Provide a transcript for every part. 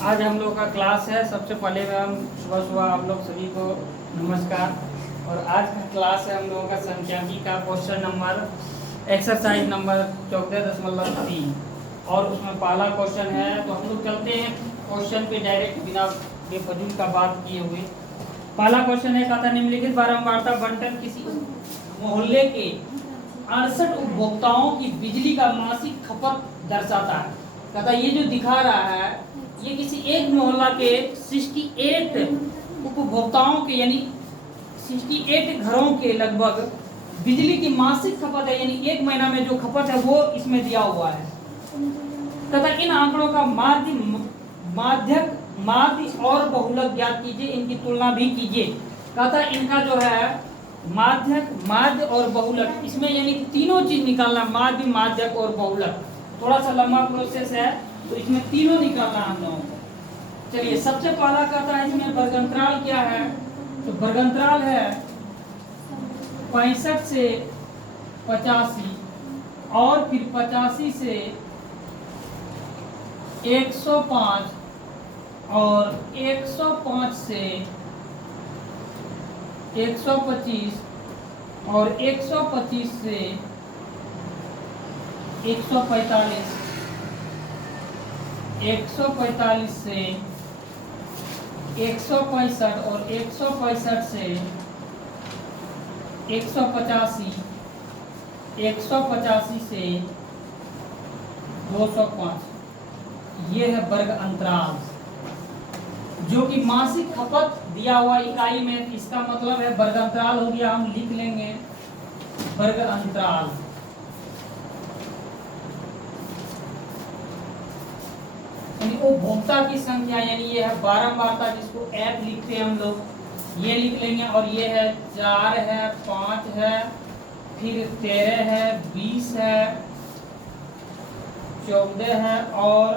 आज हम लोग का क्लास है। सबसे पहले हम सुबह सुबह आप लोग सभी को नमस्कार। और आज का क्लास है हम लोगों का संख्यांकी का क्वेश्चन नंबर एक्सरसाइज नंबर 14.3 और उसमें पहला क्वेश्चन है। तो हम लोग चलते हैं क्वेश्चन पे डायरेक्ट बिना बेफजूल का बात किए हुए। पहला क्वेश्चन है, कहता निम्नलिखित बारंबारता बंटन किसी मोहल्ले के 68 उपभोक्ताओं की बिजली का मासिक खपत दर्शाता है। कहता ये जो दिखा रहा है ये किसी एक मोहल्ला के 68 उपभोक्ताओं के यानी 68 घरों के लगभग बिजली की मासिक खपत है, यानी एक महीना में जो खपत है वो इसमें दिया हुआ है। तथा इन आंकड़ों का माध्य और बहुलक ज्ञात कीजिए, इनकी तुलना भी कीजिए। कहता इनका जो है माध्य और बहुलक, इसमें यानी तीनों चीज निकालना, माध्यक और बहुलक। थोड़ा सा लंबा प्रोसेस है तो इसमें तीनों निकालना हम लोगों को। चलिए सबसे पहला कहता है इसमें वर्गंतराल क्या है। तो वर्गंतराल है 65 से 85 और फिर 85 से 105 और 105 से 125 और 125 से 145, 145 से 165 और 165 से 185, 185 से 205। ये है वर्ग अंतराल जो कि मासिक खपत दिया हुआ इकाई में, इसका मतलब है वर्ग अंतराल हो गया। हम लिख लेंगे वर्ग अंतराल। उपभोक्ता की संख्या यानी ये है बारंबारता, जिसको एफ लिखते हैं हम लोग, ये लिख लेंगे। और ये है 4 है, 5 है, फिर 13 है, 20 है, 14 है और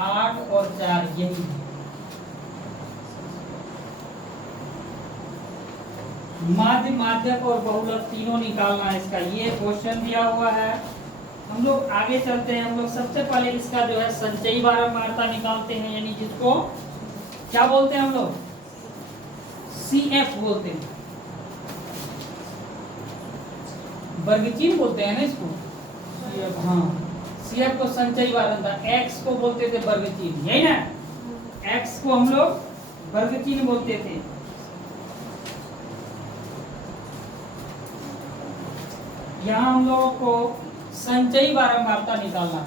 8 और 4, यही है। माध्यक और बहुलक तीनों निकालना है इसका, ये क्वेश्चन दिया हुआ है। हम लोग आगे चलते हैं। हम लोग सबसे पहले इसका जो है संचयी बारंबारता निकालते हैं, यानी जिसको क्या बोलते हैं हम लोग, CF बोलते हैं, वर्गचीन बोलते हैं ना इसको। हाँ, CF को संचयी बारंबारता, X को बोलते थे वर्गचीन, यही ना। X को हम लोग वर्गचीन बोलते थे। यहाँ हम लोगों को संचयी बारंबारता निकालना है।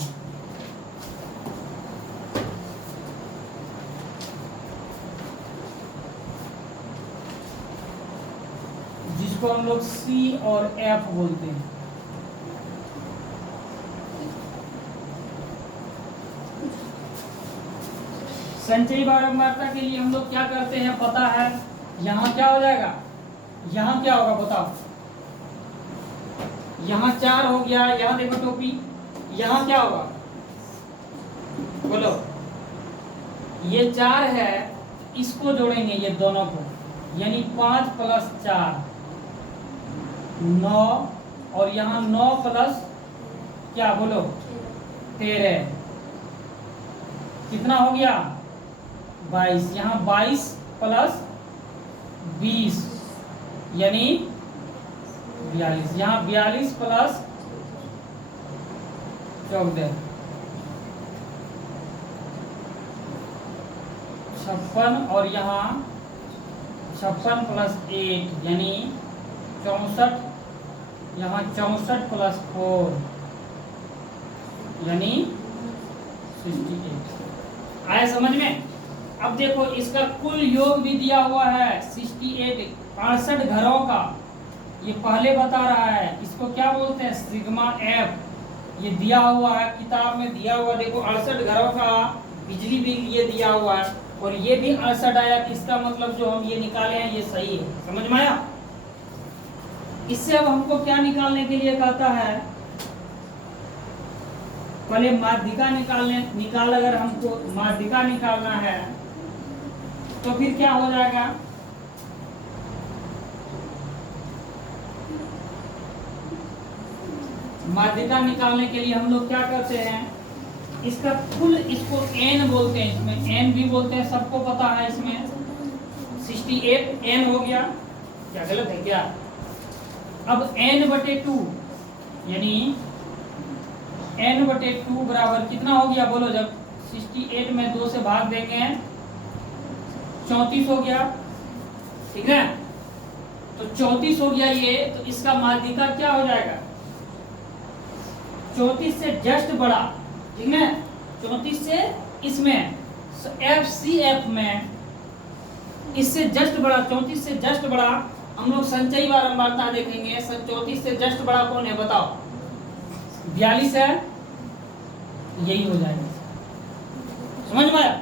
जिसको हम लोग C और F बोलते हैं। संचयी बारंबारता के लिए हम लोग क्या करते हैं पता है। यहाँ क्या हो जाएगा, यहाँ क्या होगा बताओ। यहाँ 4 हो गया, यहाँ देखो टोपी, यहाँ क्या होगा बोलो। ये 4 है, इसको जोड़ेंगे ये दोनों को, यानी 5 प्लस 4 9, और यहाँ 9 प्लस क्या बोलो 13, कितना हो गया 22। यहाँ 22 प्लस 20 यानी 42। यहाँ 42 प्लस 14 56, और यहाँ 56 प्लस 8 यानी 64। यहाँ 64 प्लस 4 यानी 68। आया समझ में। अब देखो इसका कुल योग भी दिया हुआ है 68, 68 घरों का, ये पहले बता रहा है। इसको क्या बोलते हैं सिग्मा एफ। ये दिया हुआ है किताब में, दिया हुआ देखो 68 घरों का बिजली बिल ये दिया हुआ है, और ये भी 68 आया। इसका मतलब जो हम ये निकाले हैं ये सही है। समझ में आया। इससे अब हमको क्या निकालने के लिए कहता है, पहले माध्यिका निकाल। अगर हमको माध्यिका निकालना है तो फिर क्या हो जाएगा, माध्यिका निकालने के लिए हम लोग क्या करते हैं, इसका कुल, इसको n बोलते हैं, इसमें n भी बोलते हैं, सबको पता है। इसमें 68 n हो गया, क्या गलत है क्या? अब n/2 यानी n/2 बराबर कितना हो गया बोलो? जब 68 में 2 से भाग देंगे 34 हो गया, ठीक है? तो 34 हो गया ये, तो इसका माध्यिका क्या हो जाएगा? 34 से जस्ट बड़ा, ठीक है? 34 से इसमें FCF में इससे जस्ट बड़ा, 34 से जस्ट बड़ा हम लोग संचयी बारंबारता देखेंगे। 34 से जस्ट बड़ा कौन है बताओ? 42 है, यही हो जाएगा। समझ में आया?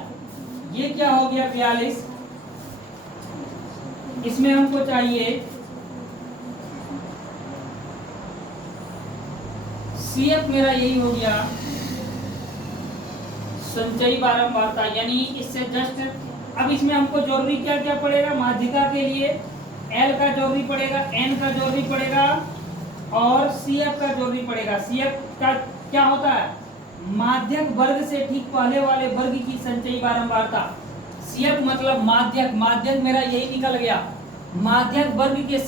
ये क्या हो गया 42। इसमें हमको चाहिए CF, मेरा यही हो गया संचयी बारंबारता, यानी इससे जस्ट। अब इसमें हमको जरूरी क्या क्या पड़ेगा? माध्यिका के लिए L का जरूरी पड़ेगा, N का जरूरी पड़ेगा और CF का जरूरी पड़ेगा। CF का क्या होता है? माध्यक वर्ग से ठीक पहले वाले वर्ग की संचयी बारंबारता। CF मतलब माध्यक, माध्यक मेरा यही निकल गया, माध्यक वर्ग के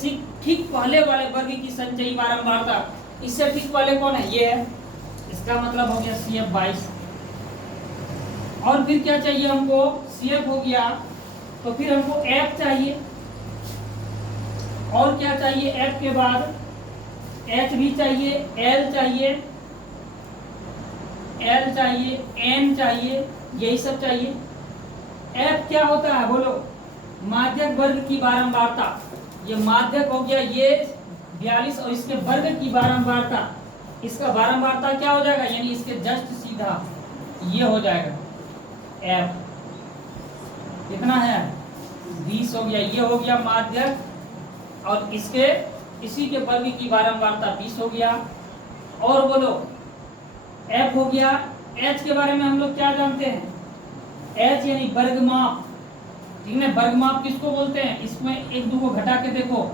ठीक पहले वाले वर्ग की संचयी बारंबारता। इससे ठीक पहले कौन है? ये है, इसका मतलब हो गया CF 22। और फिर क्या चाहिए हमको? CF हो गया, तो फिर हमको F चाहिए, और क्या चाहिए? F के बाद H भी चाहिए, L चाहिए, L चाहिए, N चाहिए, यही सब चाहिए। F क्या होता है बोलो? माध्यक वर्ग की बारंबारता। ये माध्यक हो गया ये 42 और इसके वर्ग की बारंबारता, इसका बारंबारता क्या हो जाएगा? यानी इसके जस्ट सीधा ये हो जाएगा F। कितना है? 20 हो गया। ये हो गया माध्यक, और इसके इसी के वर्ग की बारंबारता 20 हो गया। और बोलो F हो गया। H के बारे में हम लोग क्या जानते हैं? H यानी वर्गमाप, ठीक है? वर्गमाप किसको बोलते हैं? इसमें एक दो को घटा के देखो,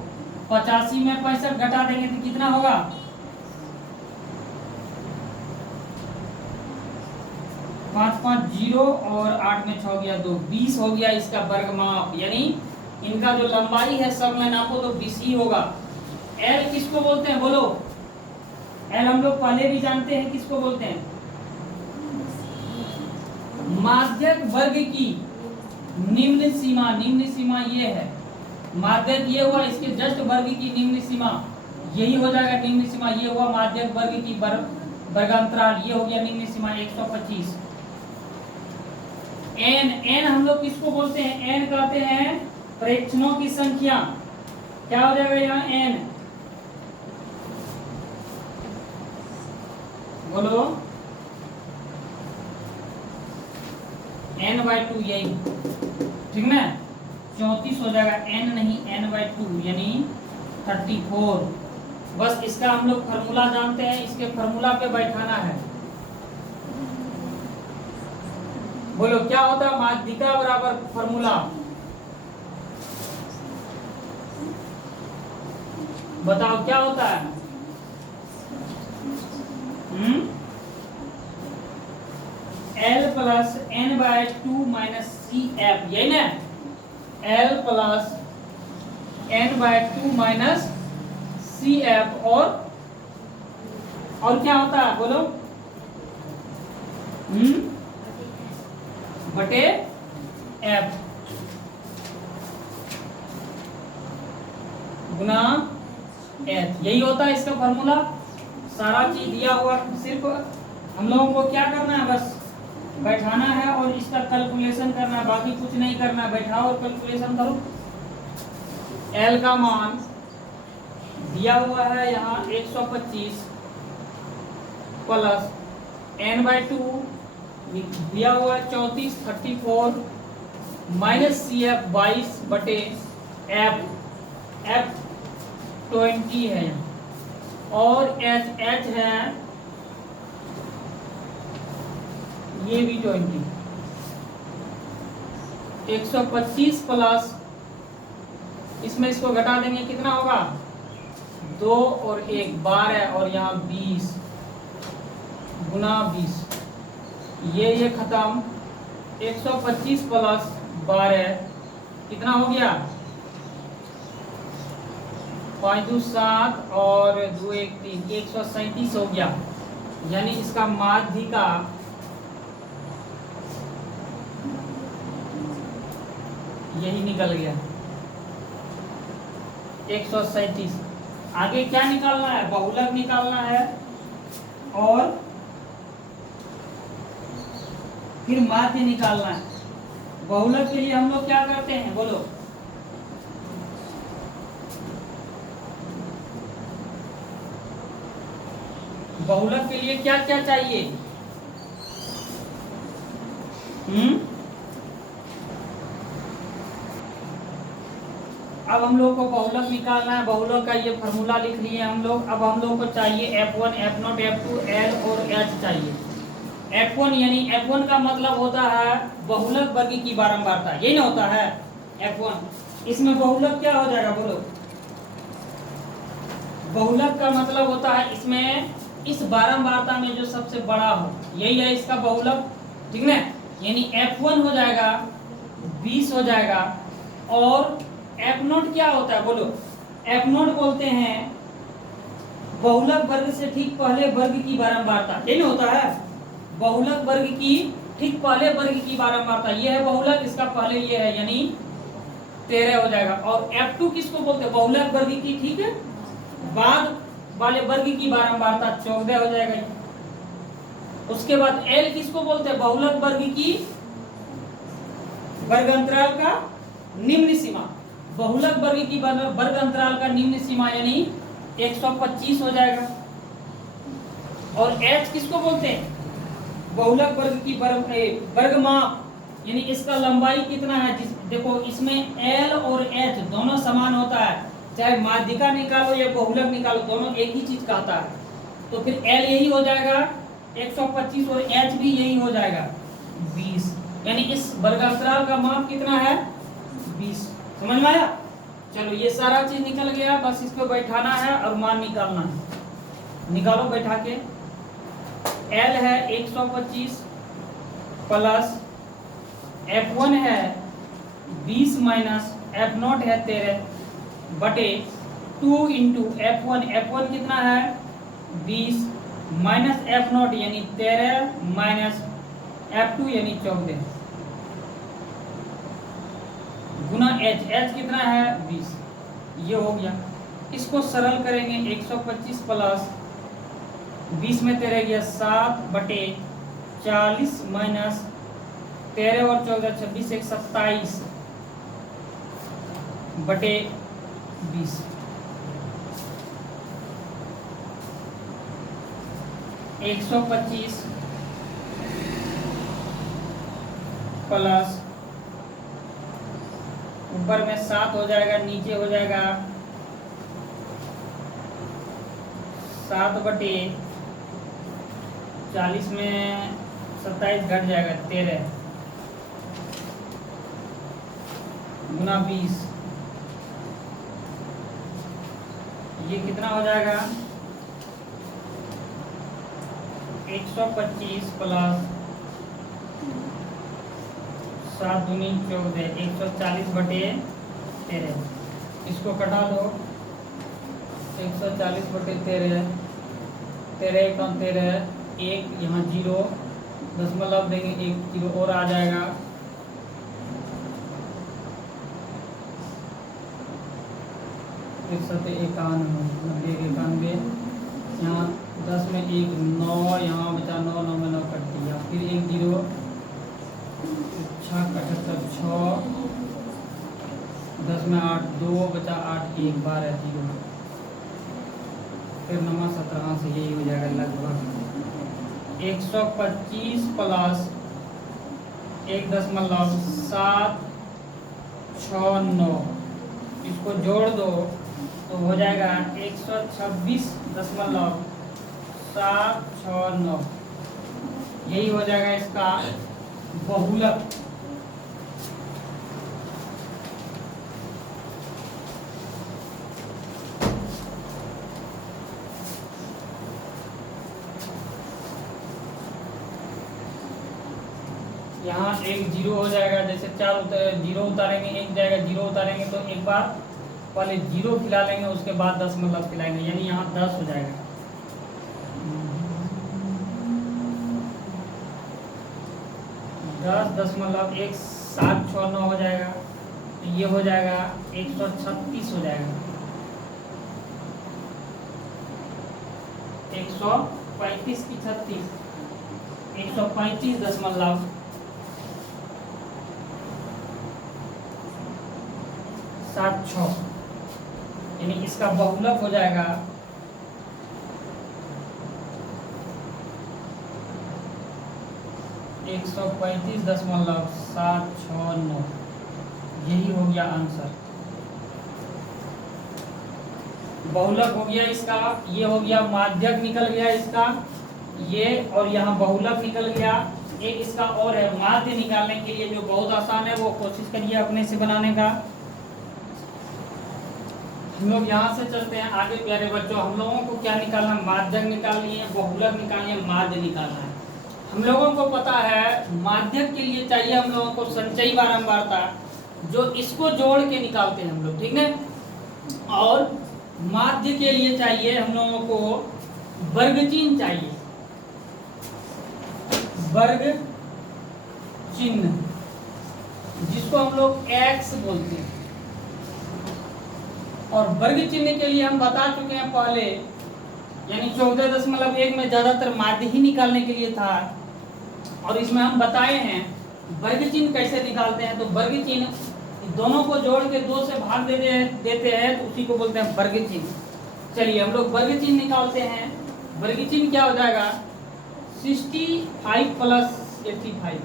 85 में 65 घटा देंगे तो कितना होगा? 5 5 0 और 8 में 6 गया 2, 20 हो गया इसका वर्गमाप। यानी इनका जो लंबाई है सब में नापो तो 20 ही होगा। L किसको बोलते हैं बोलो? L हम लोग पहले भी जानते हैं, किसको बोलते हैं? माध्यक वर्ग की निम्न सीमा। निम्न सीमा ये है, माध्यक ये हुआ, इसके जस्ट वर्ग की निम्न सीमा यही हो जाएगा निम्न सीमा। ये हुआ माध्यक वर्ग की वर्गांतराल, ये हो गया निम्न सीमा 125। N हम लोग किसको बोलते हैं? N कहते हैं प्रेक्षणों की संख्या। क्या हो जाएगा यहाँ N बोलो? N/2 यही, ठीक ना? 34 हो जाएगा, N नहीं N/2 यानी 34। बस इसका हम लोग फॉर्मूला जानते हैं, इसके फॉर्मूला पे बैठाना है। बोलो क्या होता है? माध्यिका बराबर फॉर्मूला बताओ क्या होता है? L plus N/2 minus CF, यही ना? L plus N/2 minus CF, और क्या होता है बोलो? बटे F गुना H, यही होता है इसका फॉर्मूला। सारा चीज दिया हुआ, सिर्फ हम लोगों को क्या करना है? बस बैठाना है और इसका कैलकुलेशन करना है, बाकी कुछ नहीं करना है। बैठाओ और कैलकुलेशन करो। L का मान दिया हुआ है यहाँ 125 प्लस N/2 दिया हुआ है 34 माइनस CF 22 बटे F 20 है, और H है ये भी 20। 125 प्लस इसमें इसको घटा देंगे कितना होगा? 2 और 1 12 और यहाँ 20 गुना 20, ये खत्म। 125 प्लस 12 कितना हो गया? 5 2 7 और 2 1 3, 137 हो गया। यानी इसका माध्यिका यही निकल गया 137। आगे क्या निकालना है? बहुलक निकालना है और फिर माध्य निकालना है। बहुलक के लिए हम लोग क्या करते हैं बोलो? बहुलक के लिए क्या क्या चाहिए? अब हम लोग को बहुलक निकालना है। बहुलक का ये फॉर्मूला लिख लिए हम लोग। अब हम लोग को चाहिए F1 F0 F2 L और H चाहिए। F1 यानी F1 का मतलब होता है बहुलक वर्ग की बारंबारता, यही ना होता है F1। इसमें बहुलक क्या हो जाएगा बोलो? बहुलक का मतलब होता है इसमें इस बारंबारता में जो सबसे बड़ा हो, यही है इसका बहुलक, ठीक ना? यानी F1 हो जाएगा 20 हो जाएगा। और F0 क्या होता है बोलो? F0 बोलते हैं बहुलक वर्ग से ठीक पहले वर्ग की बारंबारता, यही ना होता है? बहुलक वर्ग की ठीक पहले वर्ग की बारंबारता, ये है बहुलक, इसका पहले ये है यानी 13 हो जाएगा। और F2 किसको बोलते हैं? बहुलक वर्ग की ठीक है बाद वाले वर्ग की बारंबारता 14 हो जाएगा। उसके बाद L किसको बोलते हैं? बहुलक वर्ग की वर्ग अंतराल का निम्न सीमा। बहुलक वर्ग की वर्ग अंतराल का निम्न सीमा यानी 125 हो जाएगा। और H किसको बोलते हैं? बहुलक वर्ग की वर्ग माप, यानी इसका लंबाई कितना है? देखो इसमें L और H दोनों समान होता है, चाहे माध्यिका निकालो या बहुलक निकालो, दोनों एक ही चीज कहता है। तो फिर L यही हो जाएगा 125 और H भी यही हो जाएगा 20। यानी इस वर्ग अंतराल का माप कितना है? 20। समझ में आया? चलो ये सारा चीज निकल गया, बस इसको बैठाना है और मान निकालना है। निकालो बैठा के। L है 125 प्लस F1 है 20 माइनस F0 है 13 बटे 2 इंटू F1। F1 कितना है? 20 माइनस F0 यानी 13 माइनस F2 यानी 14 गुना H। H कितना है? 20। ये हो गया। इसको सरल करेंगे। 125 प्लस 20 में 13 गया 7 बटे 40 माइनस 13 और 14 26 1 27 बटे 20। एक 125 प्लस ऊपर में 7 हो जाएगा, नीचे हो जाएगा 7 बटे 40 में 27 घट जाएगा 13 गुना 20। ये कितना हो जाएगा? 125 प्लस 7 दूनी 14 140 बटे 13। इसको कटा दो। 140 बटे 13 13 1 13 1 यहाँ 0 दशमलव देंगे 1 0 और आ जाएगा। तिरसठ 91 91 यहाँ 10 में 1 9 यहाँ बचा 9 9 में 9 कट दिया, फिर 1 0 6 78 6 10 में 8 2 बचा 8 1 12 0 फिर 9 17 से यही हो जाएगा लगभग 125 प्लस 1.7 6 9। इसको जोड़ दो तो हो जाएगा 126.769। यही हो जाएगा इसका बहुलक। यहाँ एक जीरो हो जाएगा, जैसे जीरो उतारेंगे एक जाएगा, जीरो उतारेंगे तो एक बार पहले जीरो खिला लेंगे, उसके बाद दशमलव खिलाएंगे, यानी यहाँ 10 हो जाएगा। 10.1769 हो जाएगा, तो ये हो जाएगा 136 हो जाएगा, 135 की 36, 135.76, यानी इसका बहुलक हो जाएगा 135.769। यही हो गया आंसर। बहुलक हो गया इसका, ये हो गया माध्यक निकल गया इसका, ये और यहाँ बहुलक निकल गया। एक इसका और है माध्य निकालने के लिए, जो बहुत आसान है, वो कोशिश करिए अपने से बनाने का। हम लोग यहाँ से चलते हैं आगे प्यारे बच्चों। हम लोगों को क्या निकालना, माध्यक निकालनी है, बहुलक निकालनी है, माध्य निकालना है। हम लोगों को पता है माध्यक के लिए चाहिए हम लोगों को संचयी बारंबारता, जो इसको जोड़ के निकालते हैं हम लोग, ठीक है। और माध्य के लिए चाहिए हम लोगों को वर्ग चिन्ह चाहिए, वर्ग चिन्ह, जिसको हम लोग x बोलते हैं। और वर्ग चिन्ह के लिए हम बता चुके हैं पहले, यानी 14.1 में ज्यादातर माध्य ही निकालने के लिए था, और इसमें हम बताए हैं वर्ग चिन्ह कैसे निकालते हैं। तो वर्ग चिन्ह दोनों को जोड़ के 2 से भाग देते हैं, तो उसी को बोलते हैं वर्ग चिन्ह। चलिए हम लोग वर्ग चिन्ह निकालते हैं। वर्ग चिन्ह क्या हो जाएगा, 65 + 85,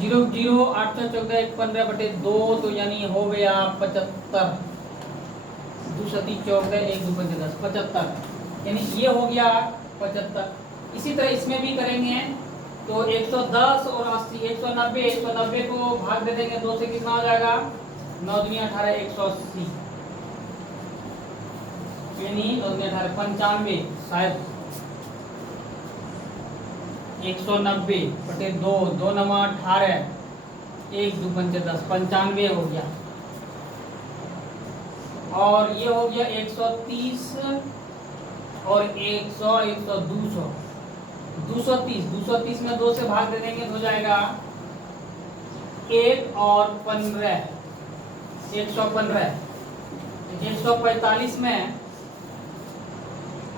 0 0 8 14 1 15/2, तो यानी हो गया 75, 2 × 14 1 2 5 10, 75, यानी ये हो गया 75। इसी तरह इसमें भी करेंगे, तो 110 और 80, 190 को भाग दे देंगे 2 से, कितना हो जाएगा, 9 दूनी 18, 180, यानी 9 दूनी 18, 95, शायद 190/2, 2 9 18, 1 2 5 10, 95 हो गया। और ये हो गया 130 और 100, 100 200, 230 में 2 से भाग दे देंगे तो हो जाएगा 1 और 15, 115, 145 में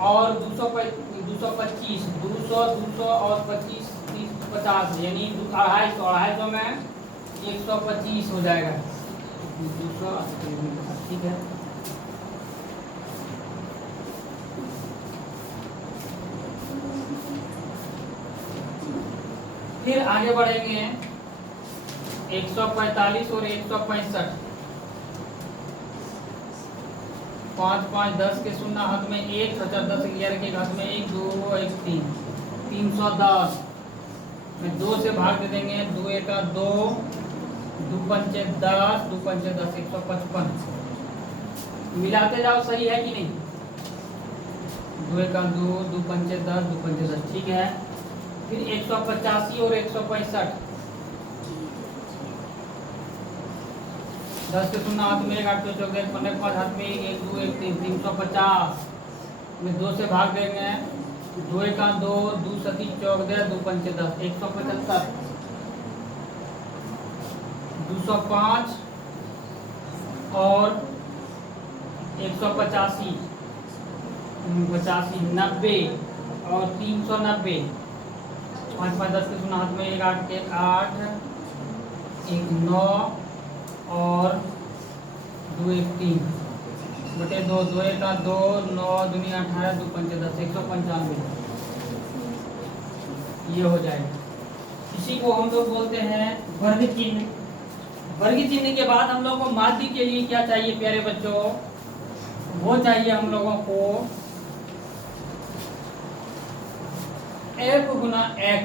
और 225, 200 और 25 30 50, यानी 250 में 125 हो जाएगा, 280, ठीक है। फिर आगे बढ़ेंगे, 145 और 165, 5 5 10 के 0 हाथ में 1, 10 11 के हाथ में 1 2 1 3, 310 में 2 से भाग दे देंगे, 2 1 2, 2 5 10, 2 5 10, 155, मिलाते जाओ, सही है कि नहीं, 2 1 2, 2 5 10, 2 5 10, ठीक है। फिर 185 और 165, 10 के 0 हाथ में 1, 8 14 15 5 हाथ में 1 2 1 3, 350 में 2 से भाग देंगे, 2 1 2, 2 7 14, 2 5 10, 175, 205 और 185, 90 और 390, 5 5 10 के 0 हाथ में 1 8 1 8, 1 9 और 2 1 3 बटे 2, 2 1 2, 9 दूनी 18, 2 5 10, 195, ये हो जाएगा। इसी को हम लोग बोलते हैं वर्ग चिन्ह। वर्ग चिन्ह के बाद हम लोगों को माध्य के लिए क्या चाहिए प्यारे बच्चों, वो चाहिए हम लोगों को f गुना x।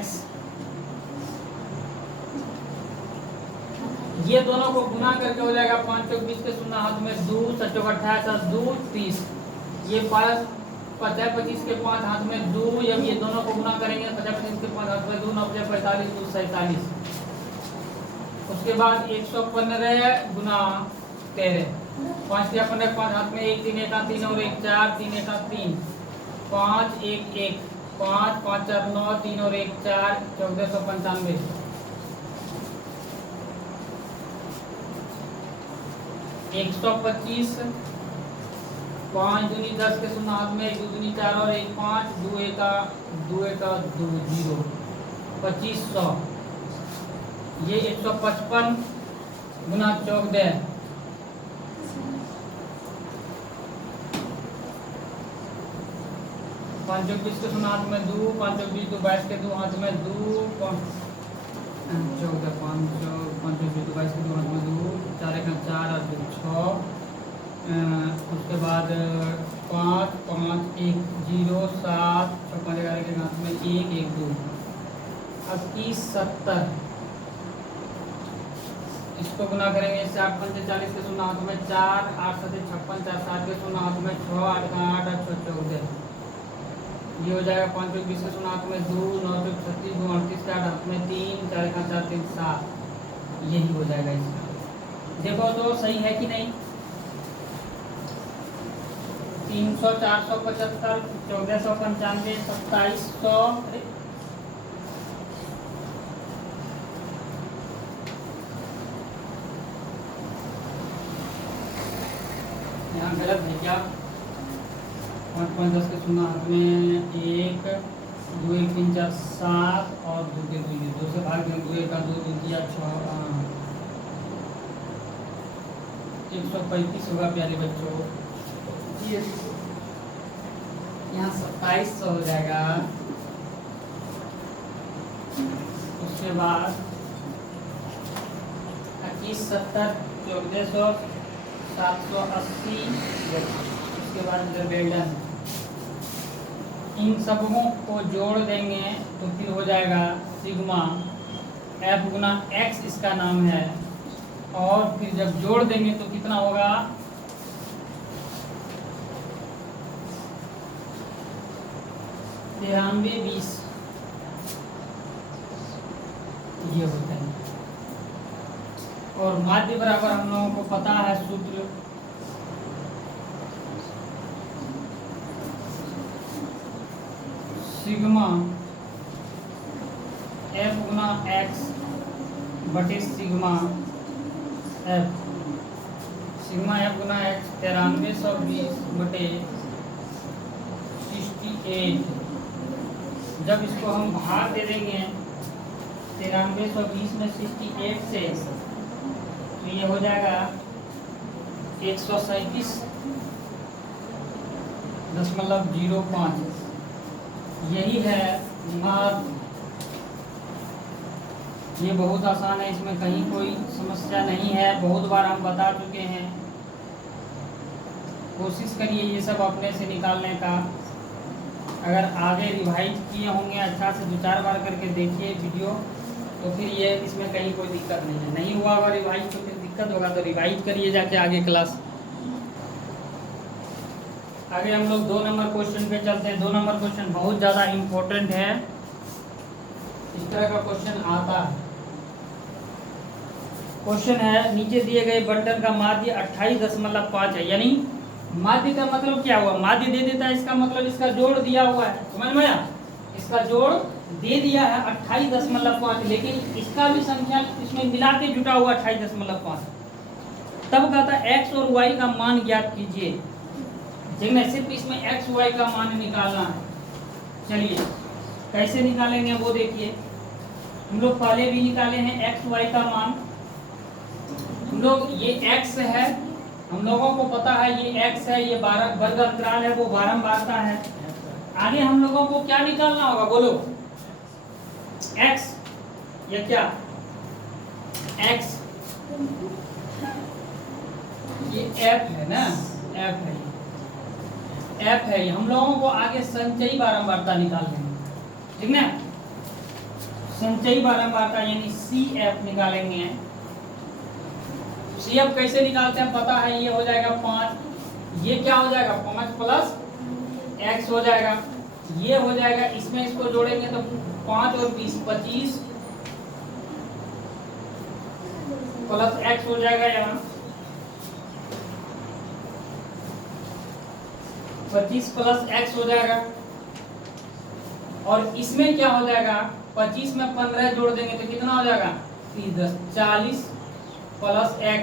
ये दोनों को गुना करके हो जाएगा 5 चौक 20 के 0 हाथ में 2 7 28 2 30, ये 5 50 25 के 5 हाथ में 2, जब ये दोनों को गुना करेंगे 50 25 के 5 हाथ में 2, 9 45 2 47। उसके बाद 115 गुना 13, 5 के 15 5 हाथ में 1 3 1 3 और 1 4 3 1 3 5 1 1 5 5 4 9 3 और 1 4 1495। 125 5 दूनी 10 के 0 हाथ में 1 2 दूनी 4 और 1 5 2 1 2 1 2 0 2500। ये 155 गुना 14, 5 20 के 0 हाथ में 2 5 20 2 22 के 2 हाथ में 2 14 5 5 20 2 22 के 2 हाथ में 2 4 1 4 और 2 6। उसके बाद 5 5 1 0 7 5 11 के हाथ में 1 1 2 21 70। इसको गुना करेंगे इससे 8 5 40 के 0 हाथ में 4 8 7 56 4 7 के 0 हाथ में 6 8 8 8 14। ये हो जाएगा 5 20 के 0 हाथ में 2 9 36 2 38 के 8 हाथ में 3 4 4 3 7। यही हो जाएगा इसका। देखो तो सही है कि नहीं। 300 475 1495 2700। यहाँ गलत है क्या। 5 5 10 के 0 हाथ में 1 2 1 3 4 7 और 2 के 2 से भाग में 2 1 2 2 दिया 6 135 होगा प्यारे बच्चों। यहाँ 2700 हो जाएगा। उसके बाद 21 70 1400 780। उसके बाद बेल्डन इन सबों को जोड़ देंगे तो फिर हो जाएगा सिग्मा एफ गुना एक्स इसका नाम है। और फिर जब जोड़ देंगे तो कितना होगा 93 20। ये होता है। और माध्य बराबर हम लोगों को पता है सूत्र सिग्मा एफ गुना एक्स बटे सिग्मा एफ। सिग्मा एफ गुना एक्स 9320 बटे 68। जब इसको हम भाग दे देंगे 9320 में 68 से तो ये हो जाएगा 137.05। यही है माध्य। ये बहुत आसान है, इसमें कहीं कोई समस्या नहीं है। बहुत बार हम बता चुके हैं। कोशिश करिए ये सब अपने से निकालने का। अगर आगे रिवाइज किए होंगे अच्छा से 2-4 बार करके देखिए वीडियो तो फिर ये इसमें कहीं कोई दिक्कत नहीं है। नहीं हुआ होगा रिवाइज तो फिर दिक्कत होगा, तो रिवाइज करिए जाके आगे क्लास। आगे हम लोग 2 नंबर क्वेश्चन पे चलते हैं। 2 नंबर क्वेश्चन बहुत ज़्यादा इम्पोर्टेंट है। इस तरह का क्वेश्चन आता है। क्वेश्चन है नीचे दिए गए बंटन का माध्य 28.5 है। यानी माध्य का मतलब क्या हुआ, माध्य दे देता है, इसका मतलब इसका जोड़ दिया हुआ है। समझ में आया, इसका जोड़ दे दिया है 28.5, लेकिन इसका भी संख्या इसमें मिला के जुटा हुआ 28.5। तब कहता है एक्स और वाई का मान ज्ञात कीजिए। ठीक है, सिर्फ इसमें एक्स वाई का मान निकालना है। चलिए कैसे निकालेंगे वो देखिए। हम लोग पहले भी निकाले हैं एक्स वाई का मान। हम लोग ये एक्स है, हम लोगों को पता है ये एक्स है, ये 12 वर्ग अंतराल है, वो बारंबारता है। आगे हम लोगों को क्या निकालना होगा बोलो। एक्स या क्या एक्स, ये एफ है ना, एफ है, एफ है। हम लोगों को आगे संचयी बारंबारता निकालनी है। ठीक ना, संचयी बारंबारता यानी सी एफ निकालेंगे। सी एफ कैसे निकालते हैं पता है, ये हो जाएगा 5। ये क्या हो जाएगा 5 प्लस x हो जाएगा, ये हो जाएगा, इसमें इसको जोड़ेंगे तो 5 और 20 25 प्लस x हो जाएगा, यहाँ 25 प्लस x हो जाएगा। और इसमें क्या हो जाएगा, 25 में 15 जोड़ देंगे तो कितना हो जाएगा, 10 40 प्लस x।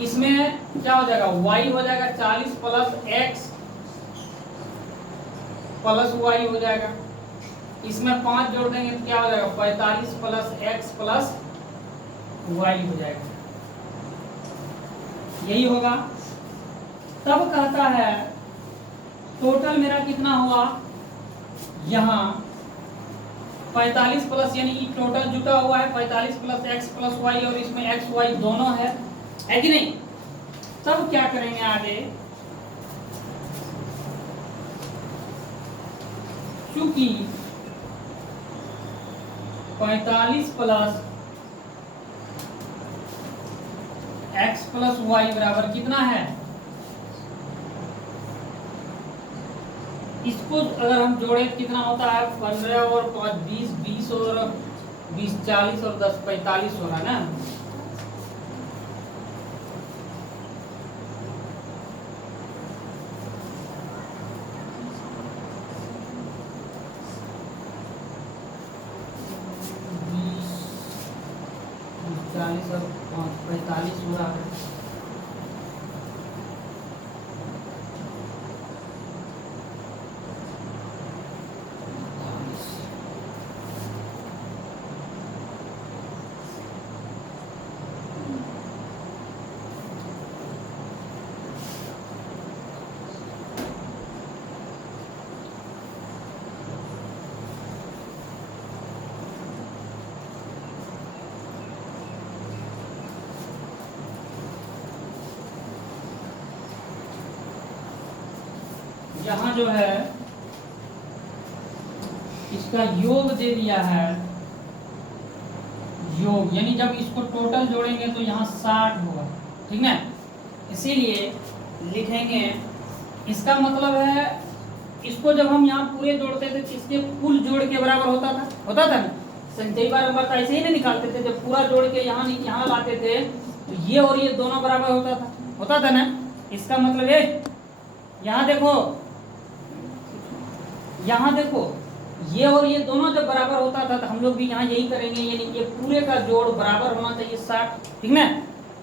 इसमें क्या हो जाएगा, y हो जाएगा 40 प्लस x प्लस y हो जाएगा। इसमें 5 जोड़ देंगे तो क्या हो जाएगा, 45 प्लस x प्लस y हो जाएगा, यही होगा। तब कहता है टोटल मेरा कितना हुआ, यहाँ 45 प्लस यानी टोटल जुटा हुआ है 45 प्लस x प्लस y, और इसमें x y दोनों है कि नहीं। तब क्या करेंगे आगे, चूंकि 45 प्लस x प्लस y बराबर कितना है, इसको अगर हम जोड़े कितना होता है, 15 और 5 20 20 और 20 40 और 10 45 हो रहा है ना। और 45 हो रहा है। यहाँ जो है इसका योग दे दिया है, योग यानी जब इसको टोटल जोड़ेंगे तो यहाँ 60 होगा, ठीक ना। इसीलिए लिखेंगे, इसका मतलब है इसको जब हम यहाँ पूरे जोड़ते थे तो इसके कुल जोड़ के बराबर होता था ना। संचयी बार नंबर का ऐसे ही नहीं निकालते थे, जब पूरा जोड़ के यहाँ लाते थे तो ये और ये दोनों बराबर होता था ना। इसका मतलब है यहाँ देखो ये और ये दोनों जब बराबर होता था तो हम लोग भी यहाँ यही करेंगे, यानी ये पूरे का जोड़ बराबर होना चाहिए 60, ठीक ना।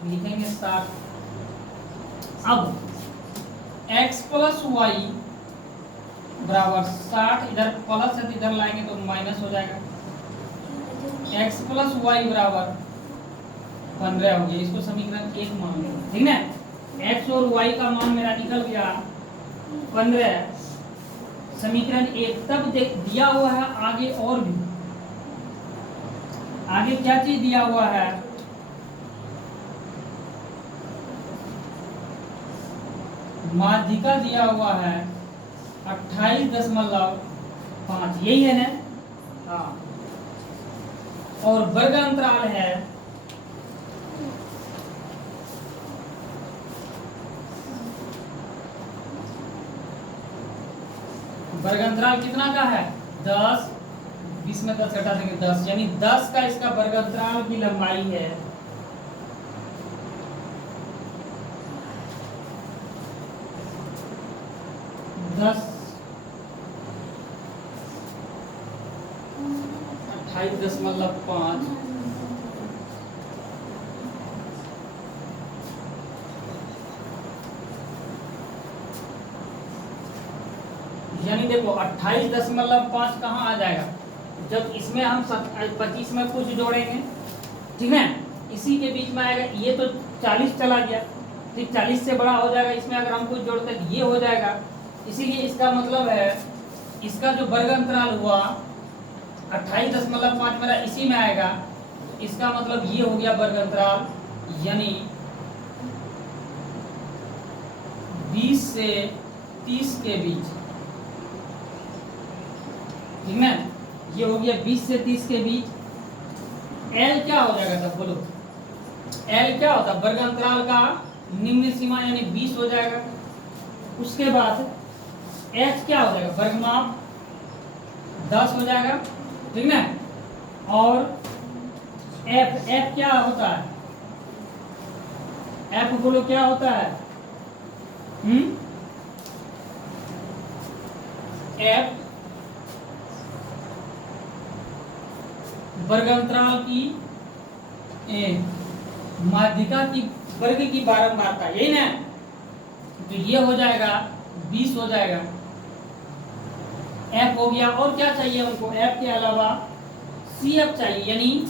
लिखेंगे 60। अब x प्लस वाई बराबर 60, इधर प्लस है तो इधर लाएंगे तो माइनस हो जाएगा। x प्लस वाई बराबर 15 हो गया, इसको समीकरण 1 मान लो, ठीक ना। x और y का मान मेरा निकल गया 15, समीकरण 1। तब देख दिया हुआ है आगे और भी, आगे क्या चीज दिया हुआ है, माध्यिका दिया हुआ है 28.5, यही है ना। हाँ, और वर्ग अंतराल है वर्ग अंतराल कितना का है, 10, 20 में 10 घटा देंगे 10, यानी 10 का इसका वर्ग अंतराल की लंबाई है 10 28.5। यानी देखो 28.5 कहाँ आ जाएगा, जब इसमें हम 25 में कुछ जोड़ेंगे, ठीक है, इसी के बीच में आएगा। ये तो 40 चला गया, ठीक, 40 से बड़ा हो जाएगा, इसमें अगर हम कुछ जोड़ते हैं ये हो जाएगा। इसीलिए इसका मतलब है इसका जो वर्ग अंतराल हुआ 28.5 मेरा इसी में आएगा। इसका मतलब ये हो गया वर्ग अंतराल, यानी 20 से 30 के बीच, ठीक है। ये हो गया 20 से 30 के बीच। L क्या हो जाएगा तब बोलो, L क्या होता है, वर्ग अंतराल का निम्न सीमा यानी 20 हो जाएगा। उसके बाद एच क्या हो जाएगा, वर्गमाप 10 हो जाएगा, ठीक ना। और एफ, एफ क्या होता है, एफ बोलो क्या होता है, एफ वर्गांतराल की माध्यिका की वर्ग की बारंबारता, यही ना। तो ये हो जाएगा 20 हो जाएगा, एफ हो गया। और क्या चाहिए उनको, एफ के अलावा सी एफ चाहिए, यानी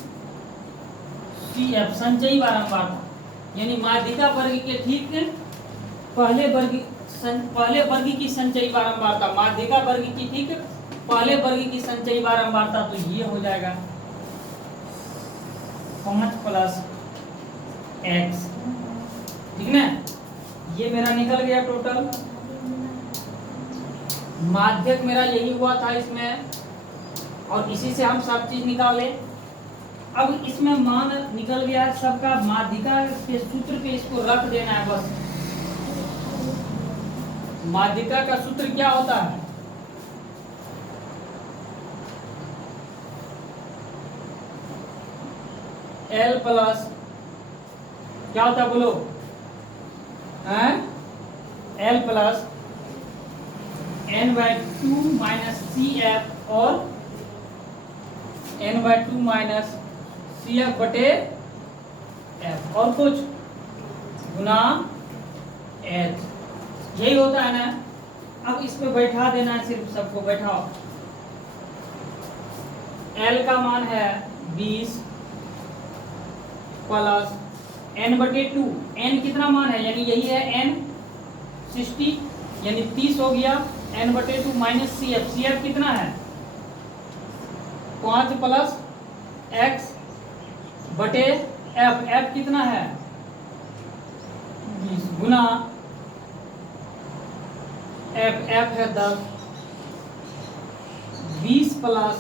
सी एफ संचयी बारंबारता, यानी माध्यिका वर्ग के ठीक पहले वर्ग की संचयी बारंबारता, माध्यिका वर्ग की ठीक पहले वर्ग की संचयी बारंबारता। तो ये हो जाएगा 5 + x, ठीक ना। ये मेरा निकल गया टोटल। माध्यक मेरा यही हुआ था इसमें, और इसी से हम सब चीज निकाले। अब इसमें मान निकल गया है सबका, माध्यिका के सूत्र पे इसको रख देना है बस। माध्यिका का सूत्र क्या होता है, L प्लस क्या होता है बोलो, L plus n/2 minus CF और n/2 माइनस CF बटे F और कुछ गुना H, यही होता है ना। अब इस पे बैठा देना है, सिर्फ सबको बैठाओ। L का मान है 20 प्लस n/2, n कितना मान है, यानी यही है n 60, यानी 30 हो गया, n/2 माइनस CF, CF कितना है 5 + x बटे F, F कितना है 20 गुना F, F है 10, 20 प्लस,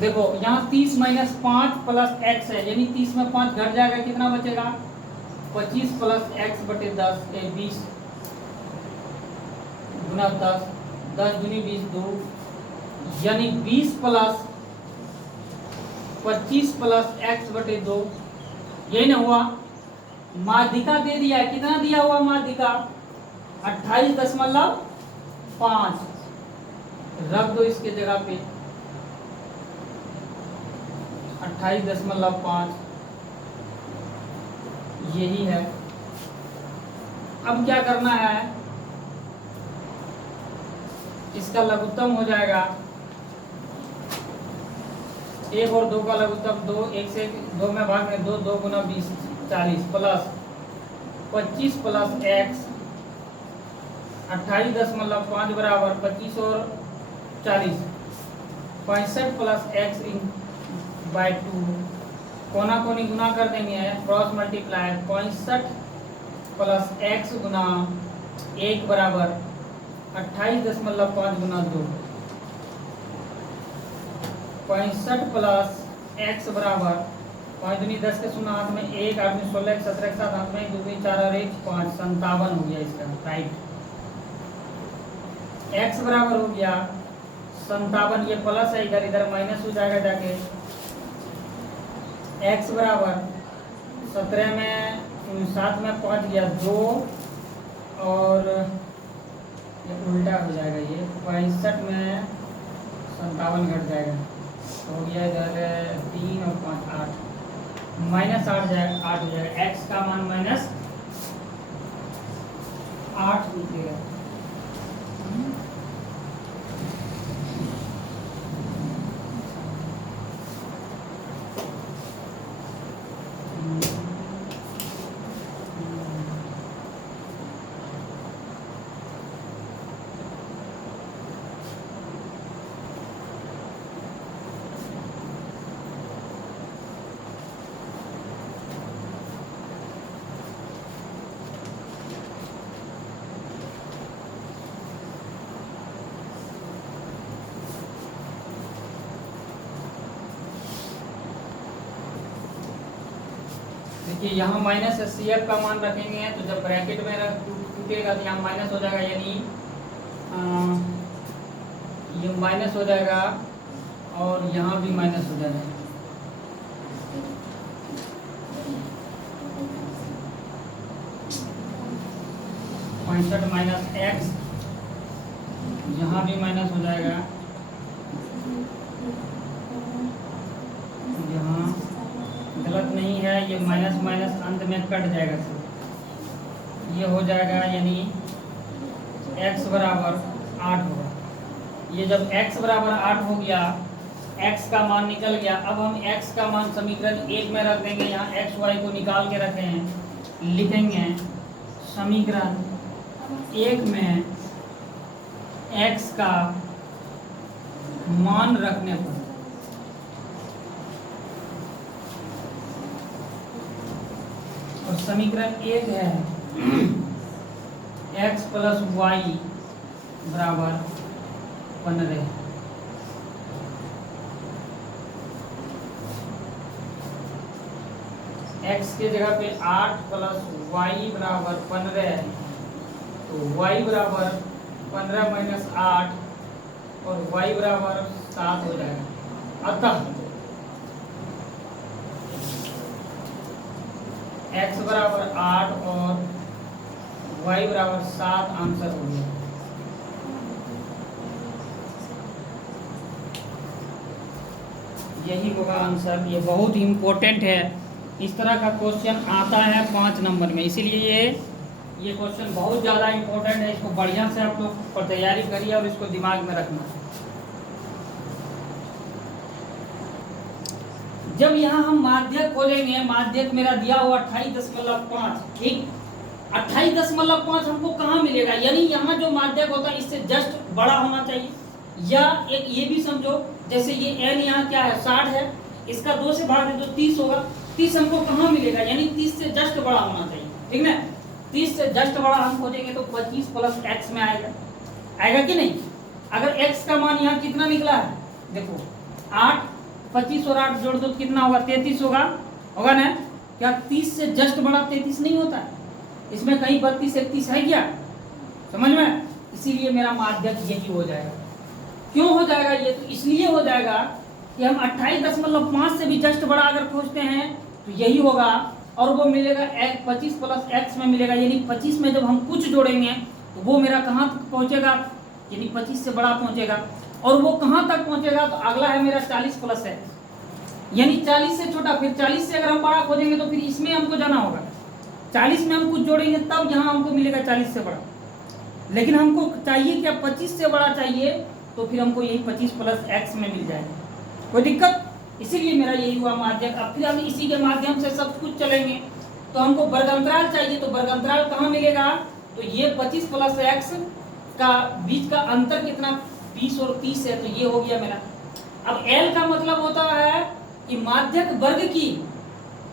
देखो यहाँ 30 - 5 + x है, यानी 30 में 5 घट जाएगा, कितना बचेगा 25 + x बटे 10, 20 गुना 10, 10 दूनी 20 2, यानी 20 + 25 + x बटे 2, यही ना हुआ। माध्यिका दे दिया है, कितना दिया हुआ माध्यिका 28.5, रख दो इसके जगह पे 28.5, यही है। अब क्या करना है, इसका लघुत्तम हो जाएगा 1 और 2 का लघुत्तम 2, 1 से 2 में भाग में 2, 2 गुना 20 40 प्लस 25 + x 28.5 बराबर 25 और 40 65 + x/2, कोना कोनी गुना कर देंगे, क्रॉस मल्टीप्लाई 65 + x गुना 1 बराबर 28.5 गुना 2, 65 + x बराबर 5 दूनी 10 के 0 हाथ में 1, 8 दूनी 16, 17 के 7 हाथ में 2 दूनी 4 और 1 5, 57 हो गया इसका राइट। x बराबर हो गया 57, ये प्लस है, इधर इधर माइनस हो जाएगा जाके। x बराबर 17 में 7 में 5 गया 2, और ये उल्टा हो जाएगा, ये 65 में 57 घट जाएगा, हो गया इधर 3 और 5 8, -8 जाएगा, 8 हो जाएगा, x का मान -8 निकलेगा। देखिए यहाँ माइनस CF का मान रखेंगे, तो जब ब्रैकेट में टूटेगा तो यहाँ माइनस हो जाएगा, यानी ये माइनस हो जाएगा और यहाँ भी माइनस हो जाएगा। पैंसठ माइनस एक्स, यहाँ भी माइनस हो जाएगा, यहाँ गलत नहीं है, ये माइनस माइनस अंत में कट जाएगा सर, ये हो जाएगा, यानी x बराबर 8 होगा। ये जब x बराबर 8 हो गया, x का मान निकल गया, अब हम x का मान समीकरण 1 में रख देंगे। यहाँ x y को निकाल के रखे हैं, लिखेंगे समीकरण 1 में x का मान रखने पर और समीकरण 1 है x प्लस वाई बराबर 15। x के जगह पे 8 प्लस वाई बराबर 15 है, तो y बराबर 15 माइनस 8 और y बराबर 7 हो जाएगा। अतः x बराबर 8 और y बराबर 7 आंसर हो गया। यही होगा आंसर। ये बहुत इम्पोर्टेंट है, इस तरह का क्वेश्चन आता है 5 नंबर में, इसीलिए ये क्वेश्चन बहुत ज़्यादा इम्पोर्टेंट है। इसको बढ़िया से आप लोग पर तैयारी करिए और इसको दिमाग में रखना। जब यहाँ हम माध्यक खोजेंगे, माध्यक मेरा दिया हुआ 28.5, ठीक, 28.5 हमको कहाँ मिलेगा, यानी यहाँ जो माध्यक होता है इससे जस्ट बड़ा होना चाहिए। या एक ये भी समझो, जैसे ये n यहाँ क्या है 60 है, इसका 2 से भाग दे तो 30 होगा। 30 हमको कहाँ मिलेगा, यानी 30 से जस्ट बड़ा होना चाहिए, ठीक ना। 30 से जस्ट बड़ा हम खोजेंगे तो 25 प्लस x में आएगा, आएगा कि नहीं। अगर x का मान यहाँ कितना निकला है, देखो 8, 25 और 8 जोड़ दो तो कितना होगा, 33 होगा, होगा ना। क्या 30 से जस्ट बड़ा 33 नहीं होता है, इसमें कहीं 32 31 है क्या, समझ में। इसीलिए मेरा माध्यक यही हो जाएगा। क्यों हो जाएगा ये, तो इसलिए हो जाएगा कि हम 28.5 से भी जस्ट बड़ा अगर खोजते हैं तो यही होगा, और वो मिलेगा 25 प्लस x में मिलेगा, यानी 25 में जब हम कुछ जोड़ेंगे तो वो मेरा कहाँ तक पहुँचेगा, यानी 25 से बड़ा पहुँचेगा। और वो कहाँ तक पहुँचेगा, तो अगला है मेरा 40 प्लस है, यानी 40 से छोटा। फिर 40 से अगर हम बड़ा खोजेंगे तो फिर इसमें हमको जाना होगा, 40 में हम कुछ जोड़ेंगे तब यहाँ हमको मिलेगा 40 से बड़ा। लेकिन हमको चाहिए क्या, 25 से बड़ा चाहिए, तो फिर हमको यही 25 प्लस x में मिल जाएगा, कोई दिक्कत। इसीलिए मेरा यही हुआ माध्यक। अब फिर हम इसी के माध्यम से सब कुछ चलेंगे। तो हमको वर्गांतराल चाहिए, तो वर्गांतराल कहाँ मिलेगा, तो ये 25 प्लस x का बीच का अंतर कितना, 20 और 30 है, तो ये हो गया मेरा। अब L का मतलब होता है कि माध्यक वर्ग की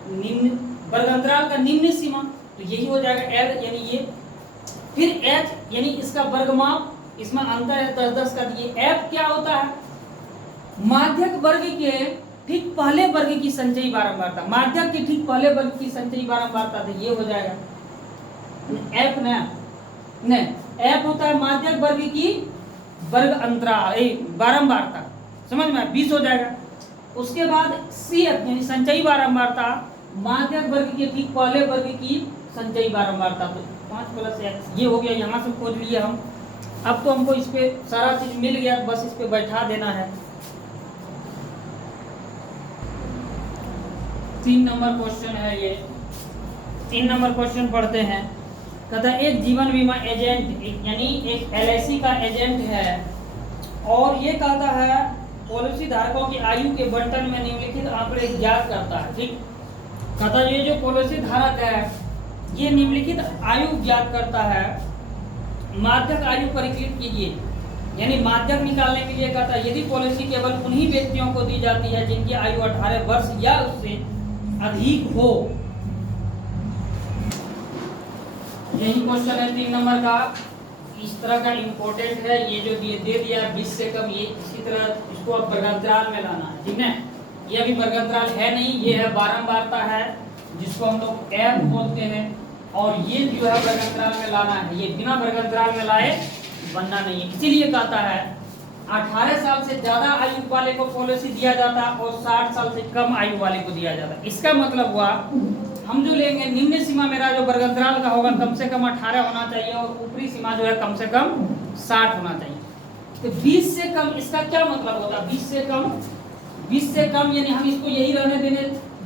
निम्न, वर्गांतराल का निम्न सीमा, तो यही हो जाएगा L, यानी ये। फिर H यानी इसका वर्गमाप, इसमें अंतर है 10-10 का। ये F क्या होता है, माध्यक वर्ग के ठीक पहले वर्ग की संचयी बारंबारता, माध्यक के ठीक पहले वर्ग की संचयी बारंबारता, तो ये हो जाएगा F ना, नहीं, F होता है माध्यक वर्ग की वर्ग अंतराल बारंबारता, समझ में, 20 हो जाएगा। उसके बाद CF यानी संचयी बारंबारता, माध्यक वर्ग के ठीक पहले वर्ग की संचयी बारंबारता, तो 5 प्लस x, ये हो गया। यहाँ से खोज लिया हम। अब तो हमको इस पे सारा चीज मिल गया, बस इस पे बैठा देना है। 3 नंबर क्वेश्चन है ये। 3 नंबर क्वेश्चन पढ़ते हैं। कहता है एक जीवन बीमा एजेंट, यानी एक LIC का एजेंट है, और ये कहता है पॉलिसी धारकों की आयु के बंटन में निम्नलिखित आंकड़े ज्ञात करता है, ठीक। कहता है ये जो पॉलिसी धारक है ये निम्नलिखित आयु ज्ञात करता है, माध्यक आयु परिकलित कीजिए। यानी माध्यक निकालने के लिए कहता है यदि पॉलिसी केवल उन्हीं व्यक्तियों को दी जाती है जिनकी आयु 18 वर्ष या उससे अधिक हो। यही क्वेश्चन है 3 नंबर का, इस तरह का इम्पोर्टेंट है। ये जो दे दिया 20 से कम, ये इसी तरह इसको अब वर्गांतराल में लाना है, ठीक है। ये अभी वर्गांतराल है नहीं, ये है बारंबारता है, जिसको हम लोग F बोलते हैं। और ये जो है वर्ग अंतराल में लाना है, ये बिना वर्ग अंतराल में लाए बनना नहीं है। इसीलिए कहता है 18 साल से ज्यादा आयु वाले को पॉलिसी दिया जाता और 60 साल से कम आयु वाले को दिया जाता। इसका मतलब हुआ हम जो लेंगे निम्न सीमा मेरा जो वर्ग अंतराल का होगा कम से कम 18 होना चाहिए और ऊपरी सीमा जो है कम से कम 60 होना चाहिए। तो 20 से कम इसका क्या मतलब होता है? 20 से कम यानी हम इसको यही रहने देने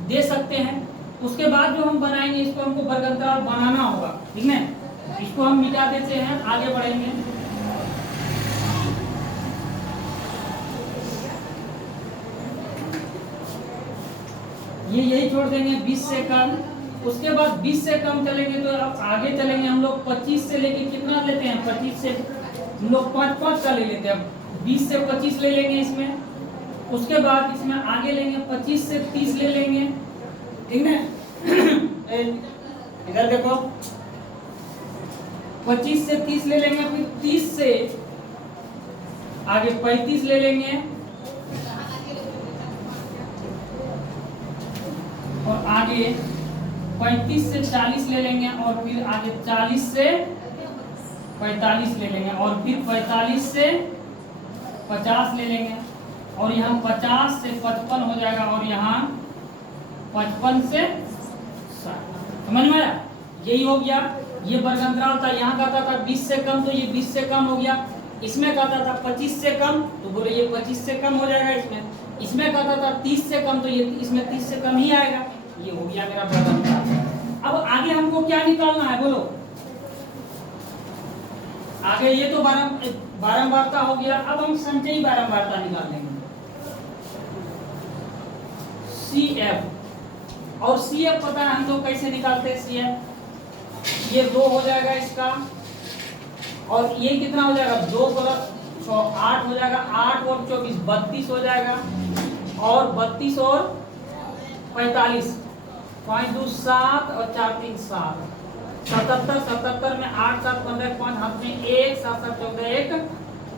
दे सकते हैं। उसके बाद जो हम बनाएंगे इसको हमको वर्ग अंतराल बनाना होगा, ठीक है। इसको हम मिटा देते हैं, आगे बढ़ेंगे। ये यही छोड़ देंगे 20 से कम। उसके बाद 20 से कम चलेंगे तो अब आगे चलेंगे हम लोग 25 से लेके कितना लेते हैं? 25 से हम लोग 5 का ले लेते हैं। 20 से 25 ले लेंगे इसमें। उसके बाद इसमें आगे लेंगे 25 से 30 ले लेंगे, ठीक है। इधर देखो 25 से 30 ले लेंगे, फिर 30 से आगे 35 ले लेंगे और आगे 35 से 40 ले लेंगे और फिर आगे 40 से 45 ले लेंगे और फिर 45 से 50 ले लेंगे और यहाँ 50 से 55 हो जाएगा और यहाँ 55 से 60। समझ में आया? यही हो गया। ये वर्ग अंतराल था, यहाँ कहता था 20 से कम, तो ये 20 से कम हो गया। इसमें कहता था 25 से कम, तो बोले ये 25 से कम हो जाएगा इसमें। इसमें कहता था 30 से कम, तो ये इसमें 30 से कम ही आएगा। ये हो गया मेरा वर्ग अंतराल। अब आगे हमको क्या निकालना है बोलो? आगे ये तो बारंबारता हो गया। अब हम संचयी बारंबारता निकाल लेंगे, CF। और CF पता है हम लोग कैसे निकालते हैं CF? ये 2 हो जाएगा इसका और ये कितना हो जाएगा? 2 + 6 8 हो जाएगा। 8 और 24 32 हो जाएगा और 32 और 45 5 2 7 और 4 3 7 77 77 में 8 7 15 5 हाथ में 1 7 7 14 1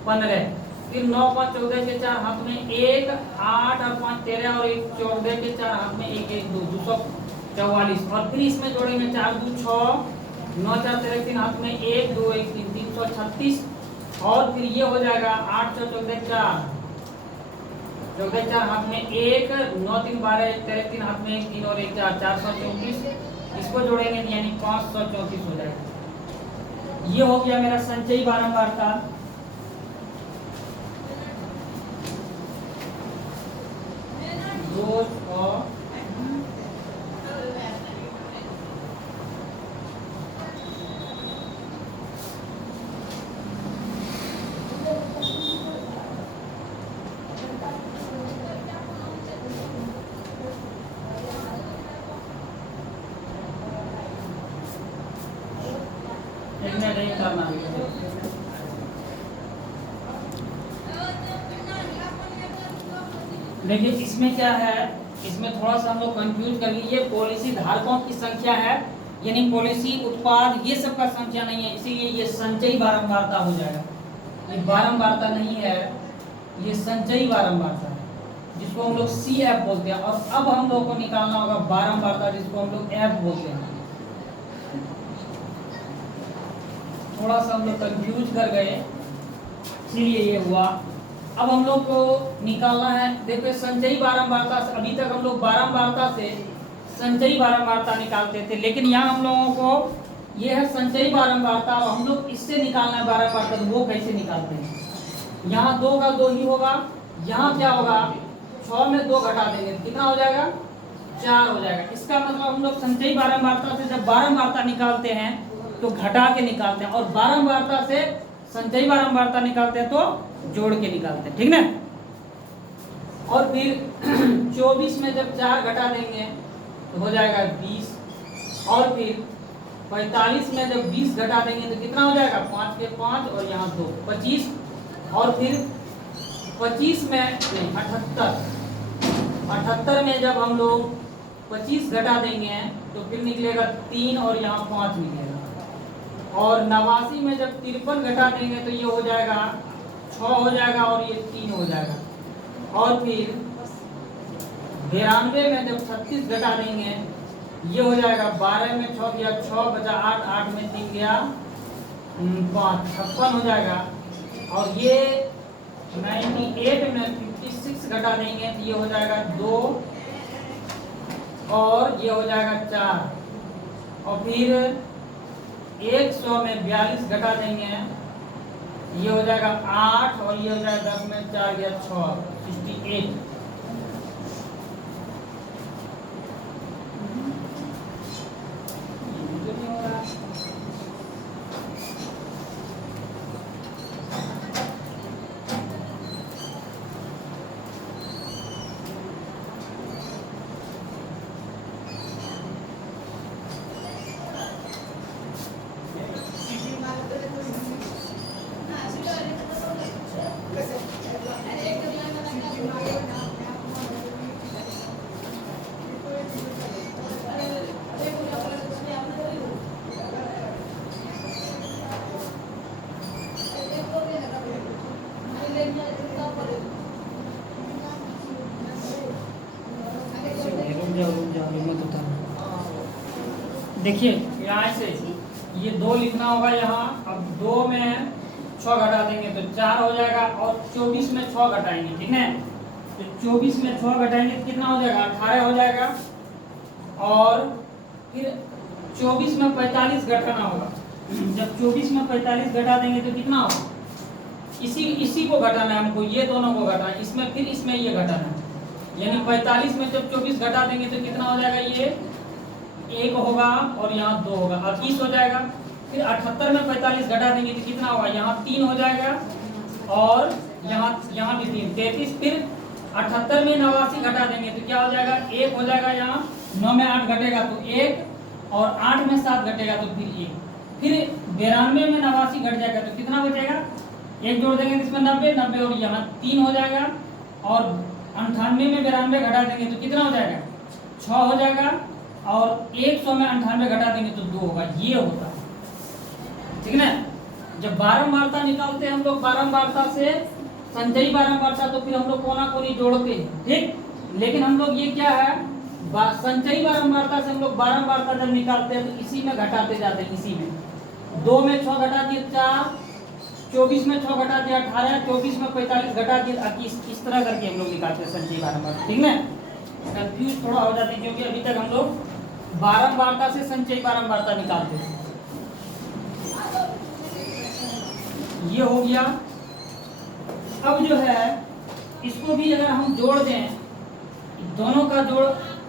15 फिर 9 5 14 के 4 हाथ में 1 8 और 5 13 और 1 14 के 4 हाथ में 1 1 2 244 और फिर इसमें जोड़ेंगे 4 2 6 9 4 13 3 हाथ में 1 2 1 3 336 और फिर ये हो जाएगा 8 4 14 4 14 4 हाथ में 1 9 3 12 13 3 हाथ में 1 3 और 1 4 434। इसको जोड़ेंगे यानी 534 हो जाएगा। ये हो गया मेरा संचयी बारंबारता। नहीं करना देखिए इसमें क्या है, इसमें थोड़ा सा हम लोग कंफ्यूज कर लिए। ये पॉलिसी धारकों की संख्या है यानी पॉलिसी उत्पाद ये सब का संख्या नहीं है, इसीलिए ये संचयी बारंबारता हो जाएगा। ये बारंबारता नहीं है, ये संचयी बारंबारता है जिसको हम लोग CF बोलते हैं। और अब हम लोग को निकालना होगा बारंबारता जिसको हम लोग F बोलते हैं। थोड़ा सा हम लोग कंफ्यूज कर गए इसीलिए ये हुआ। अब हम लोग को निकालना है, देखो संचयी बारंबारता से अभी तक हम लोग बारंबारता से संचयी बारंबारता निकालते थे, लेकिन यहाँ हम लोगों को ये है संचयी बारंबारता और हम लोग इससे निकालना है बारंबारता। तो वो कैसे निकालते हैं? यहाँ 2 का 2 ही होगा, यहाँ क्या होगा 6 में 2 घटा देंगे कितना हो जाएगा 4 हो जाएगा। इसका मतलब हम लोग संचयी बारंबारता से जब बारंबारता निकालते हैं तो घटा के निकालते हैं और बारंबारता से संचयी बारंबारता निकालते हैं तो जोड़ के निकालते हैं, ठीक ना। और फिर 24 में जब 4 घटा देंगे तो हो जाएगा 20 और फिर 45 में जब 20 घटा देंगे तो कितना हो जाएगा 5 के 5 और यहाँ 2 25 और फिर 25 में 78 में जब हम लोग 25 घटा देंगे तो फिर निकलेगा 3 और यहाँ 5 निकलेगा। और 89 में जब 53 घटा देंगे तो ये हो जाएगा 6 हो जाएगा और ये 3 हो जाएगा। और फिर 92 में जब 36 घटा देंगे ये हो जाएगा 12 में 6 गया 6 बचा 8, 8 में 3 गया 5, 56 हो जाएगा। और ये 98 में 56 घटा देंगे तो ये हो जाएगा 2 और ये हो जाएगा 4। और फिर 100 में 42 घटा देंगे, ये हो जाएगा 8 और ये हो जाएगा 10 में 4 गया 6, 68। देखिए यहाँ से ये 2 लिखना होगा यहाँ। अब 2 में 6 घटा देंगे तो 4 हो जाएगा और 24 में 6 घटाएंगे, ठीक है। तो 24 में 6 घटाएंगे तो कितना हो जाएगा 18 हो जाएगा। और फिर 24 में 45 घटाना होगा। जब 24 में 45 घटा देंगे तो कितना होगा, इसी को घटाना है हमको, ये दोनों को घटाना है, इसमें फिर इसमें ये घटाना है। यानी 45 में जब 24 घटा देंगे तो कितना हो जाएगा, ये 1 होगा और यहाँ 2 होगा, 30 हो जाएगा। फिर 78 में 45 घटा देंगे तो कितना होगा, यहाँ 3 हो जाएगा और यहाँ भी 3, 33। फिर 78 में 89 घटा देंगे तो क्या हो जाएगा, 1 हो जाएगा। यहाँ 9 में 8 घटेगा तो 1 और 8 में 7 घटेगा तो फिर 1। फिर 92 में 89 घट जाएगा तो कितना बचेगा, 1 जोड़ देंगे इसमें 90, 90 और यहाँ 3 हो जाएगा। और 98 में 92 घटा देंगे तो कितना हो जाएगा, 6 हो जाएगा। और 100 में 98 घटा देंगे तो 2 होगा। ये होता है, ठीक है ना। जब बारंबारता निकालते हैं हम लोग, बारंबारता से संचयी बारंबारता, तो फिर हम लोग कोना कोनी जोड़ते हैं, ठीक। लेकिन हम लोग ये क्या है, संचयी बारंबारता से हम लोग बारंबारता जब निकालते हैं तो इसी में घटाते जाते हैं। इसी में 2 में 6 घटा दिए 4, 24 में 6 घटा दिया 18, 24 में 45 घटा दिया, इस तरह करके हम लोग निकालते हैं संचयी बारंबारता, ठीक है। कंफ्यूज थोड़ा हो जाते हैं क्योंकि अभी तक हम लोग बारंबारता से संचयी बारंबारता निकालते हैं। ये हो गया। अब जो है इसको भी अगर हम जोड़ दें, दोनों का जोड़,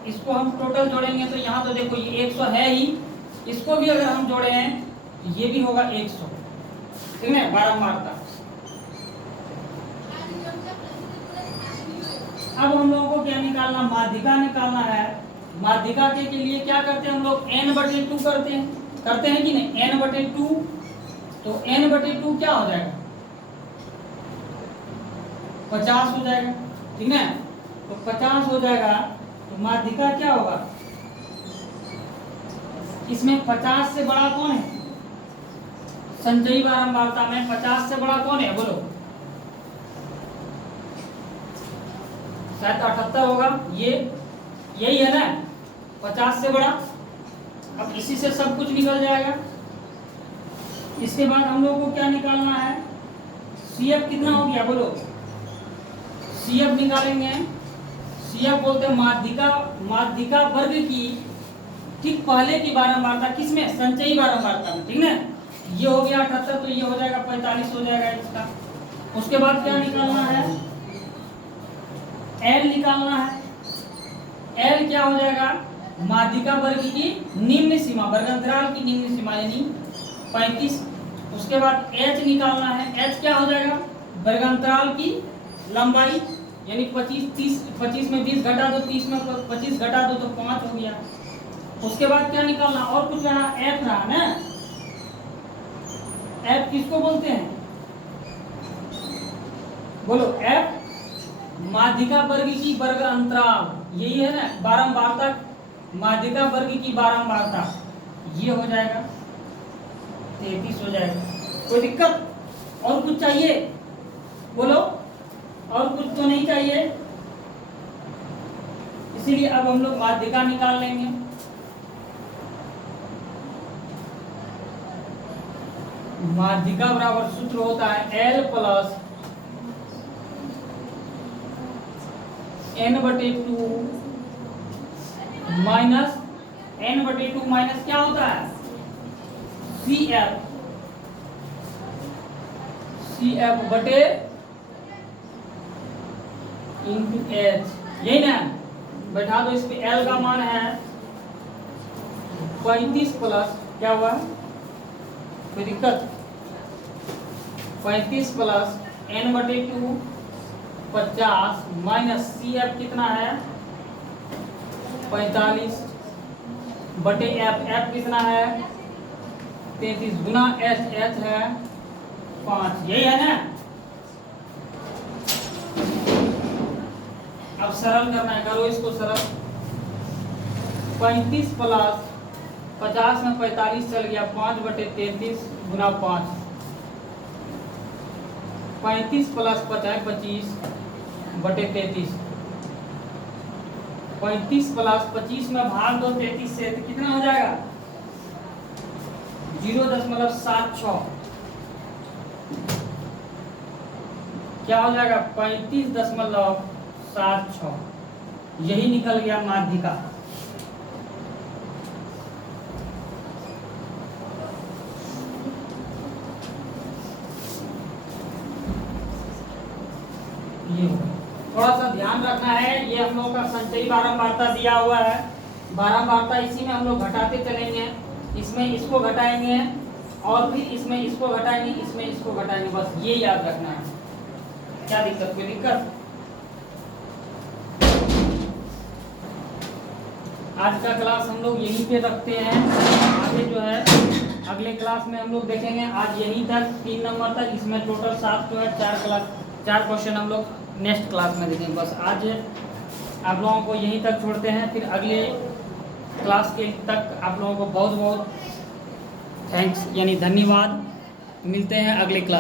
इसको हम टोटल जोड़ेंगे तो यहाँ तो देखो ये 100 है ही, इसको भी अगर हम जोड़े हैं ये भी होगा 100, ठीक है, बारंबारता। अब हम लोगों को क्या निकालना, माध्यिका निकालना है। माध्यिका के लिए क्या करते हैं हम लोग, n/2 करते हैं कि नहीं, n/2। तो n/2 क्या हो जाएगा, 50 हो जाएगा, ठीक है। तो 50 हो जाएगा तो माध्यिका क्या होगा, इसमें 50 से बड़ा कौन है, संचयी बारंबारता में 50 से बड़ा कौन है, बोलो। शायद 78 होगा, ये यही है ना, 50 से बड़ा। अब इसी से सब कुछ निकल जाएगा। इसके बाद हम लोगों को क्या निकालना है, CF कितना हो गया, बोलो। CF निकालेंगे, CF बोलते हैं माध्यिका वर्ग की ठीक पहले की बारंबारता, किसमें, संचयी बारंबारता में, ठीक है। ये हो गया 78 तो ये हो जाएगा 45 हो जाएगा इसका। उसके बाद क्या निकालना है, L निकालना है। L क्या हो जाएगा, माध्यिका वर्ग की निम्न सीमा, वर्गांतराल की निम्न सीमा यानी 35। उसके बाद H निकालना है। H क्या हो जाएगा, वर्गांतराल की लंबाई यानी 25 में 20 घटा दो, 30 में 25 घटा दो तो 5 हो गया। उसके बाद क्या निकालना, और कुछ रहा, F रहा ना। F किसको बोलते हैं, बोलो। F माध्यिका वर्ग की वर्ग अंतराल, यही है ना बारंबारता, माध्यिका वर्ग की बारंबारता। ये हो जाएगा 33 हो जाएगा। कोई दिक्कत, और कुछ चाहिए, बोलो। और कुछ तो नहीं चाहिए, इसीलिए अब हम लोग माध्यिका निकाल लेंगे। माध्यिका बराबर सूत्र होता है L plus n/2 minus n/2 minus क्या होता है CF बटे इंटू H, यही ना। बैठा दो, इस पे L का मान है 35 प्लस क्या हुआ, कोई दिक्कत, 35 प्लस n/2 50 माइनस CF कितना है 45 बटे F कितना है 33 गुना H है 5, यही है ना। अब सरल करना है, करो इसको सरल। 35 प्लस 50 में 45 चल गया 5/33 गुना 5, 35 प्लस 50 25 बटे 33, 35 प्लस 25 में भाग दो 33 से तो कितना हो जाएगा 0.76, क्या हो जाएगा 35.76, यही निकल गया माध्यिका। ये थोड़ा सा ध्यान रखना है, ये हम लोगों का संचयी बारंबारता दिया हुआ है। बारंबारता इसी में हम लोग घटाते चलेंगे, इसमें इसको घटाएंगे और फिर इसमें इसको घटाएंगे, इसमें इसको घटाएंगे, बस ये याद रखना है। क्या दिक्कत, कोई दिक्कत? आज का क्लास हम लोग यहीं पे रखते हैं, आगे जो है अगले क्लास में हम लोग देखेंगे। आज यहीं तक 3 नंबर तक, इसमें टोटल 7 जो है 4 क्वेश्चन हम लोग नेक्स्ट क्लास में देखेंगे। बस आज आप लोगों को यहीं तक छोड़ते हैं, फिर अगले क्लास के तक आप लोगों को बहुत बहुत थैंक्स यानी धन्यवाद। मिलते हैं अगले क्लास।